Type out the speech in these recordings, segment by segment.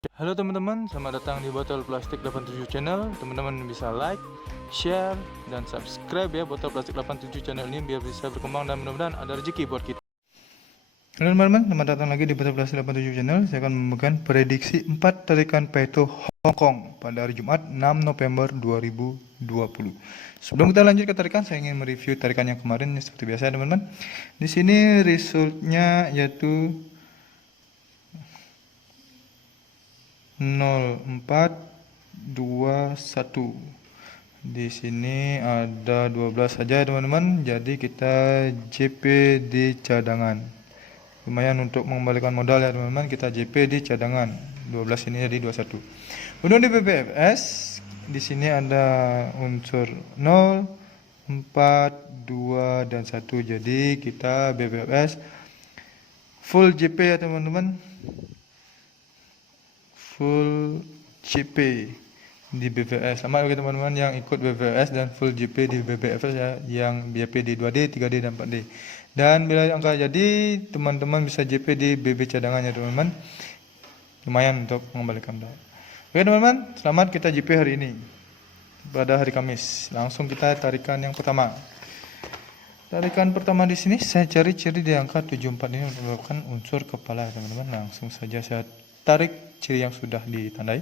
Halo teman-teman, selamat datang di Botol Plastik 87 Channel. Teman-teman bisa like, share, dan subscribe ya Botol Plastik 87 Channel ini biar bisa berkembang dan mudah-mudahan ada rezeki buat kita. Halo teman-teman, selamat datang lagi di Botol Plastik 87 Channel. Saya akan memberikan prediksi 4 tarikan peso Hong Kong pada hari Jumat 6 November 2020. Sebelum kita lanjut ke tarikan, saya ingin mereview tarikan yang kemarin seperti biasa teman-teman. Di sini resultnya yaitu 0421. Di sini ada 12 saja teman-teman. Jadi kita JP di cadangan. Lumayan untuk mengembalikan modal ya teman-teman. Kita JP di cadangan. 12 ini jadi 21. Kemudian di BBFS di sini ada unsur 0, 4, 2 dan 1. Jadi kita BBFS full JP ya teman-teman. Full JP di BVS sama bagi teman-teman yang ikut BVS dan full JP di BBFS ya, yang JP di 2D, 3D dan 4D. Dan bila angka jadi teman-teman bisa JP di BB cadangan ya teman-teman. Lumayan untuk mengembalikan modal. Oke teman-teman, selamat kita JP hari ini pada hari Kamis. Langsung kita tarikan yang pertama. Tarikan pertama di sini saya cari ciri di angka 74 ini untuk melakukan unsur kepala teman-teman. Langsung saja saya tarik ciri yang sudah ditandai.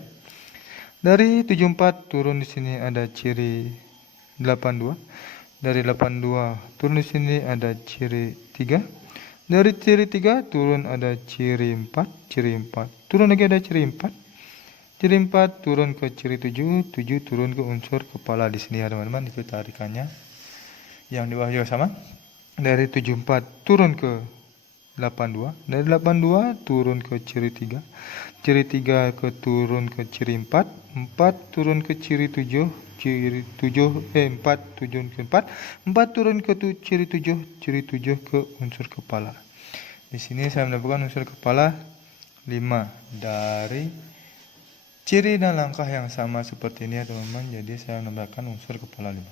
Dari 74 turun di sini ada ciri 82. Dari 82 turun di sini ada ciri 3. Dari ciri 3 turun ada ciri 4, ciri 4. Turun lagi ada ciri 4. Ciri 4 turun ke ciri 7, 7 turun ke unsur kepala di sini ya teman-teman. Itu tarikannya. Yang di bawah juga sama. Dari 74 turun ke 82. Dari 82 turun ke ciri 3. Ciri 3 ke turun ke ciri 4. 4 turun ke ciri 7. Ciri 7 4 turun ke 4. 4 turun ke ciri 7. Ciri 7 ke unsur kepala. Di sini saya mendapatkan unsur kepala 5 dari ciri dan langkah yang sama seperti ini ya teman-teman. Jadi saya mendapatkan unsur kepala 5.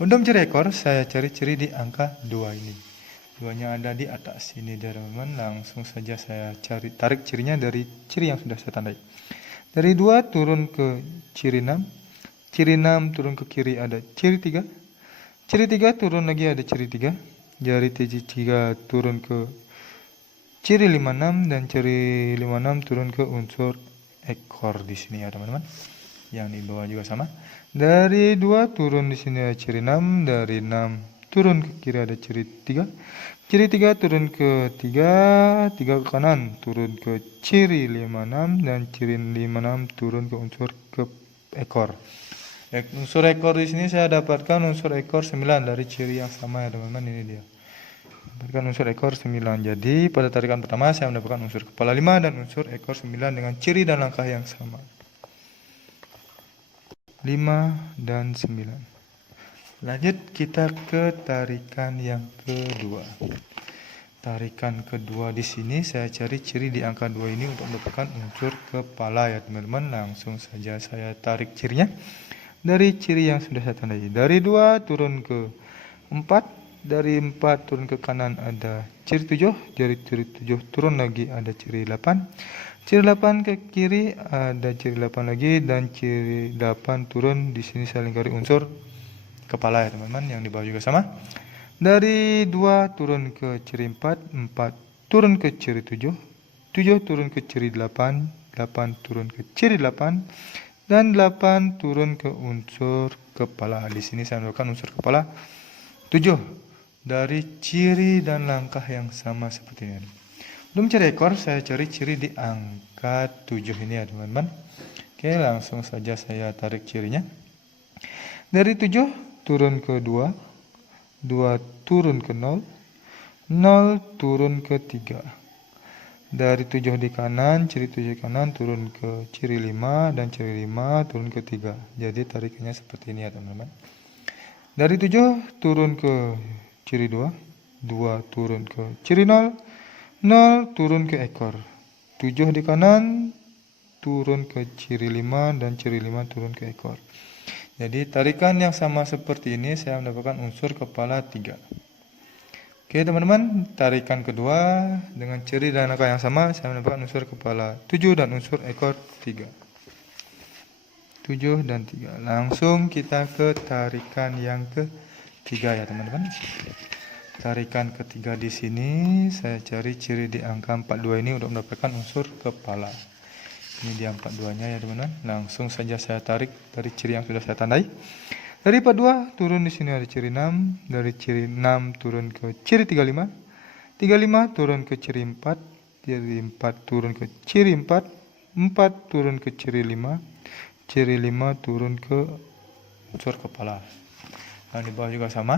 Untuk ciri ekor saya cari ciri di angka 2 ini. Duanya ada di atas sini teman-teman. Langsung saja saya tarik cirinya dari ciri yang sudah saya tandai. Dari 2 turun ke ciri 6. Ciri 6 turun ke kiri ada ciri 3. Ciri 3 turun lagi ada ciri 3. Dari ciri 3 turun ke ciri 56 dan ciri 56 turun ke unsur ekor di sini ya teman-teman. Yang di bawah juga sama. Dari 2 turun di sini ada ciri 6. Dari 6 turun ke kiri ada ciri 3. Ciri 3 turun ke 3, 3 ke kanan turun ke ciri 56 dan ciri 56 turun ke unsur ke ekor. Unsur ekor di sini saya dapatkan unsur ekor 9 dari ciri yang sama ya teman-teman, ini dia. Dapatkan unsur ekor 9. Jadi pada tarikan pertama saya mendapatkan unsur kepala 5 dan unsur ekor 9 dengan ciri dan langkah yang sama. 5 dan 9. Lanjut kita ke tarikan yang kedua. Tarikan kedua di sini saya cari ciri di angka 2 ini untuk mendapatkan unsur kepala ya teman-teman. Langsung saja saya tarik cirinya dari ciri yang sudah saya tandai. Dari 2 turun ke 4. Dari 4 turun ke kanan ada ciri 7. Dari ciri 7 turun lagi ada ciri 8. Ciri 8 ke kiri ada ciri 8 lagi dan ciri 8 turun di sini saya lingkari unsur kepala ya teman-teman, yang di bawah juga sama. Dari 2 turun ke ciri 4, 4 turun ke ciri 7, 7 turun ke ciri 8, 8 turun ke ciri 8, dan 8 turun ke unsur kepala. Di sini saya mendapatkan unsur kepala 7 dari ciri dan langkah yang sama seperti ini. Belum cari ekor, saya cari ciri di angka 7 ini ya teman-teman. Oke, langsung saja saya tarik cirinya. Dari 7 turun ke 2, 2 turun ke 0, 0 turun ke 3. Dari 7 di kanan, ciri 7 di kanan turun ke ciri 5 dan ciri 5 turun ke 3. Jadi tarikannya seperti ini ya teman-teman. Dari 7 turun ke ciri 2, 2 turun ke ciri 0, 0 turun ke ekor. 7 di kanan turun ke ciri 5 dan ciri 5 turun ke ekor. Jadi tarikan yang sama seperti ini saya mendapatkan unsur kepala 3. Oke teman-teman, tarikan kedua dengan ciri dan angka yang sama, saya mendapatkan unsur kepala 7 dan unsur ekor 3. 7 dan 3. Langsung kita ke tarikan yang ketiga ya teman-teman. Tarikan ketiga di sini saya cari ciri di angka 42 ini untuk mendapatkan unsur kepala. Ini di 42-nya ya teman-teman. Langsung saja saya tarik dari ciri yang sudah saya tandai. Dari 42 turun di sini ada ciri 6, dari ciri 6 turun ke ciri 35. 35 turun ke ciri 4, ciri 4 turun ke ciri 4, 4 turun ke ciri 5, ciri 5 turun ke unsur kepala. Dan di bawah juga sama.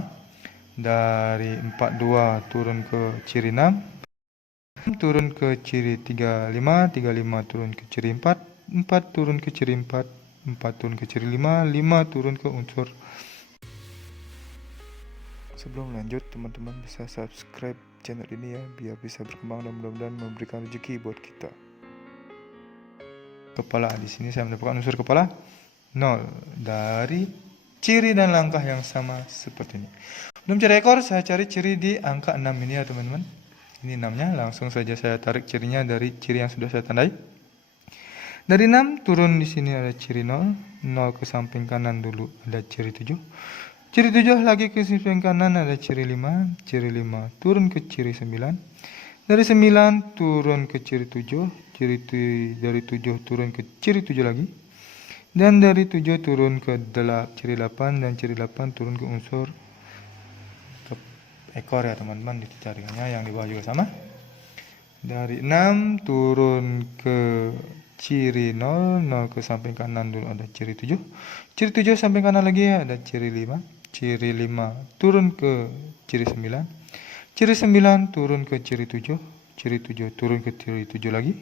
Dari 42 turun ke ciri 6, turun ke ciri 35, 35 turun ke ciri 4, 4 turun ke ciri 4, 4 turun ke ciri 5, 5 turun ke unsur. Sebelum lanjut, teman-teman bisa subscribe channel ini ya, biar bisa berkembang dan mudah-mudahan memberikan rezeki buat kita. Kepala, di sini saya mendapatkan unsur kepala 0 dari ciri dan langkah yang sama seperti ini. Untuk mencari ekor, saya cari ciri di angka 6 ini ya teman-teman. Ini 6-nya, langsung saja saya tarik cirinya dari ciri yang sudah saya tandai. Dari 6 turun di sini ada ciri 0, 0 ke samping kanan dulu ada ciri 7. Ciri 7 lagi ke samping kanan ada ciri 5, ciri 5 turun ke ciri 9. Dari 9 turun ke ciri 7, dari 7 turun ke ciri 7 lagi. Dan dari 7 turun ke ciri 8 dan ciri 8 turun ke unsur ekor ya teman-teman. Di tarikannya yang di bawah juga sama. Dari 6 turun ke ciri 0, 0 ke samping kanan dulu ada ciri 7. Ciri 7 samping kanan lagi ada ciri 5. Ciri 5 turun ke ciri 9. Ciri 9 turun ke ciri 7. Ciri 7 turun ke ciri 7 lagi.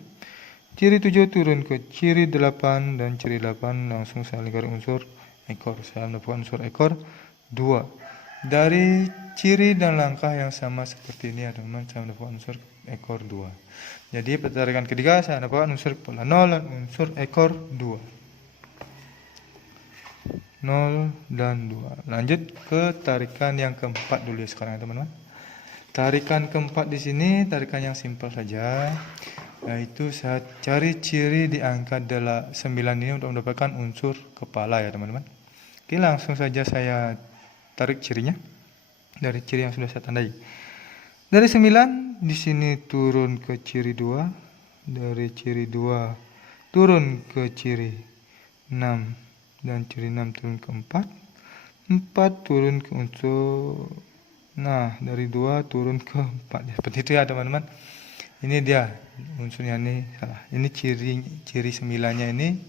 Ciri 7 turun ke ciri 8 dan ciri 8 langsung saya lingkari unsur ekor. Saya mendapatkan unsur ekor 2. Dari ciri dan langkah yang sama seperti ini ya teman-teman, saya mendapatkan unsur ekor 2. Jadi pertarikan ketiga saya mendapatkan unsur kepala 0 dan unsur ekor 2. 0 dan 2. Lanjut ke tarikan yang keempat dulu ya sekarang ya teman-teman. Tarikan keempat di sini tarikan yang simpel saja, yaitu saya cari ciri di angka 9 ini untuk mendapatkan unsur kepala ya teman-teman. Oke, langsung saja saya tarik cirinya dari ciri yang sudah saya tandai. Dari 9 di sini turun ke ciri 2, dari ciri 2 turun ke ciri 6 dan ciri 6 turun ke 4, 4 turun ke unsur, nah dari 2 turun ke 4 seperti itu ya teman-teman. Ini dia unsurnya, ini salah, ini ciri 9-nya ini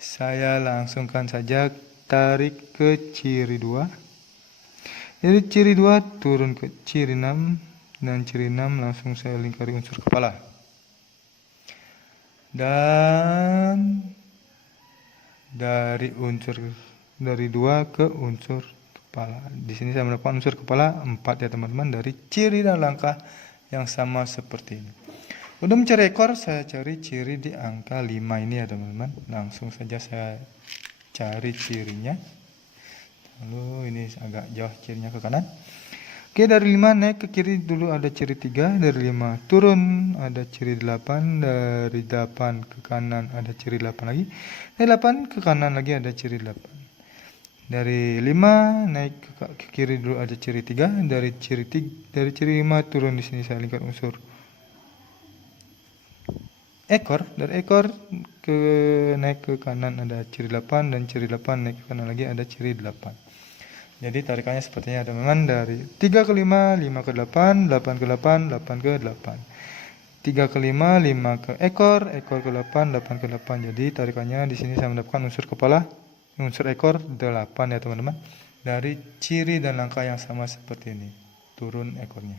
saya langsungkan saja tarik ke ciri 2. Dari ciri 2 turun ke ciri 6 dan ciri 6 langsung saya lingkari unsur kepala. Dan dari 2 ke unsur kepala. Di sini saya mendapatkan unsur kepala 4 ya teman-teman, dari ciri dan langkah yang sama seperti ini. Untuk mencari ekor saya cari ciri di angka 5 ini ya teman-teman. Langsung saja saya cari cirinya. Lalu ini agak jauh cirinya ke kanan. Oke, dari 5 naik ke kiri dulu ada ciri 3, dari 5 turun ada ciri 8, dari 8 ke kanan ada ciri 8 lagi, dari 8 ke kanan lagi ada ciri 8. Dari 5 naik ke kiri dulu ada ciri 3, dari ciri 5 turun di sini saya lingkar unsur ekor, dari ekor naik ke kanan ada ciri 8 dan ciri 8 naik ke kanan lagi ada ciri 8. Jadi tarikannya sepertinya teman-teman, dari 3 ke 5, 5 ke 8, 8 ke 8, 8 ke 8. 3 ke 5, 5 ke ekor, ekor ke 8, 8 ke 8. Jadi tarikannya di sini saya mendapatkan unsur kepala, unsur ekor 8 ya teman-teman. Dari ciri dan langkah yang sama seperti ini, turun ekornya.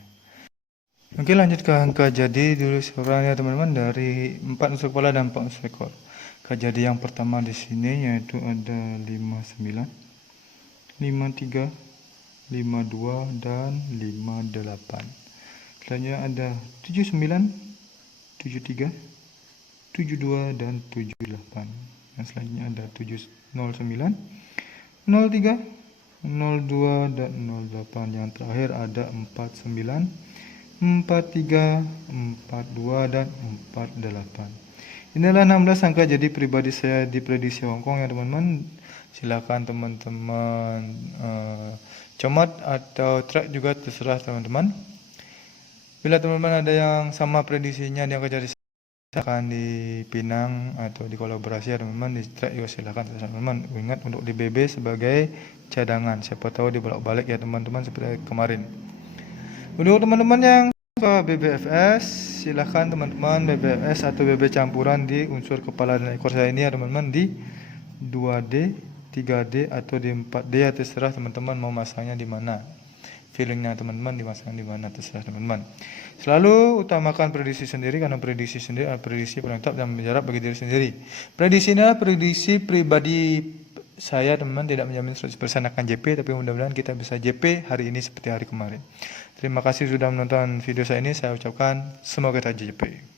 Oke, lanjut ke angka jadi dulu sekarang ya teman-teman, dari 4 unsur kepala dan 4 unsur ekor. Angka jadi yang pertama di sini yaitu ada 59. 53, 52 dan 58. Selanjutnya ada 79, 73, 72 dan 78. Yang selanjutnya ada 09, 03, 02 dan 08. Yang terakhir ada 49, 43, 42 dan 48. Inilah 16 angka jadi pribadi saya di prediksi Hongkong ya teman-teman. Silakan teman-teman comot atau track juga, terserah teman-teman. Bila teman-teman ada yang sama prediksinya yang akan jadi silakan di Pinang atau di kolaborasi ya teman-teman, di track juga silakan teman-teman. Ingat untuk di BB sebagai cadangan, siapa tahu dibolak-balik ya teman-teman seperti kemarin. Untuk teman-teman yang ke BBFS, silahkan teman-teman BBFS atau BB campuran di unsur kepala dan ekor saya ini ya teman-teman, di 2D, 3D atau di 4D ya, terserah teman-teman mau masangnya di mana. Feelingnya teman-teman dimasang di mana, terserah teman-teman. Selalu utamakan prediksi sendiri, karena prediksi sendiri adalah prediksi penetap dan menjarak bagi diri sendiri. Prediksi ini adalah prediksi pribadi saya teman-teman, tidak menjamin 100% akan JP, tapi mudah-mudahan kita bisa JP hari ini seperti hari kemarin. Terima kasih sudah menonton video saya ini. Saya ucapkan semoga kita JP.